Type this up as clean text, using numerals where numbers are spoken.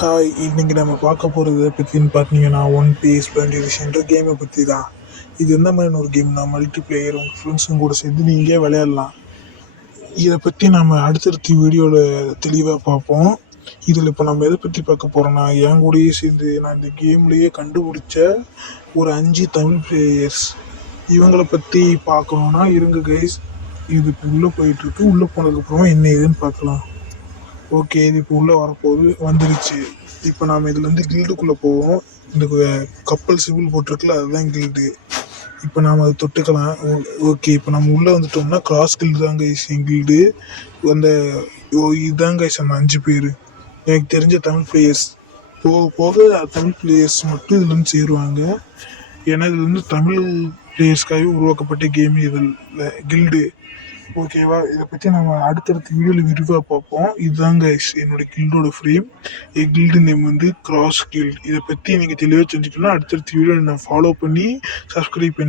Hi, இன்னைக்கு நம்ம பார்க்க போகிறது பற்றின்னு பார்த்தீங்கன்னா ஒன் பீஸ் என்ற கேமை பற்றி தான். இது எந்த மாதிரியான ஒரு கேம்னா, மல்டிப்ளேயர் உங்கள் ஃப்ரெண்ட்ஸுங்க கூட சேர்ந்து நீங்கள் விளையாடலாம். இதை பற்றி நம்ம அடுத்தடுத்த வீடியோவில் தெளிவாக பார்ப்போம். இதில் இப்போ நம்ம எதை பற்றி பார்க்க போகிறோன்னா, என் கூடயே சேர்ந்து நான் இந்த கேம்லேயே கண்டுபிடிச்ச ஒரு 5 தமிழ் பிளேயர்ஸ் இவங்களை பற்றி பார்க்கணுன்னா இருங்க கைஸ். இது இப்போ உள்ளே போயிட்டுருக்கு. உள்ளே போனதுக்கப்புறமா என்ன ஏதுன்னு பார்க்கலாம். ஓகே, இது இப்போ உள்ளே வரப்போகுது, வந்துடுச்சு. இப்போ நாம் இதுலேருந்து கில்டுக்குள்ளே போவோம். இந்த கப்பல் சிவில் போட்டிருக்குல்ல, அதுதான் கில்டு. இப்போ நாம் அதை தொட்டுக்கலாம். ஓகே, இப்போ நம்ம உள்ளே வந்துட்டோம்னா கிராஸ் கில்டு தாங்க என் கில்டு. அந்த இதுதாங்க அந்த 5 பேர் எனக்கு தெரிஞ்ச தமிழ் பிளேயர்ஸ். போக போக தமிழ் பிளேயர்ஸ் மட்டும் இதுலேருந்து சேருவாங்க. ஏன்னா இதுலேருந்து தமிழ் பிளேயர்ஸ்க்காகவே உருவாக்கப்பட்ட கேம் இதில் கில்டு. ஓகேவா, இதை பற்றி நம்ம அடுத்தடுத்த வீடியோவில் விரிவாக பார்ப்போம். இதுதாங்க என்னோட கில்டோட ஃப்ரேம். என் கில்டு நேம் வந்து கிராஸ் கில்ட். இதை பற்றி நீங்கள் தெளிவாக தெரிஞ்சுக்கணும்னா அடுத்தடுத்த வீடியோ நான் ஃபாலோ பண்ணி சப்ஸ்கிரைப் பண்ணி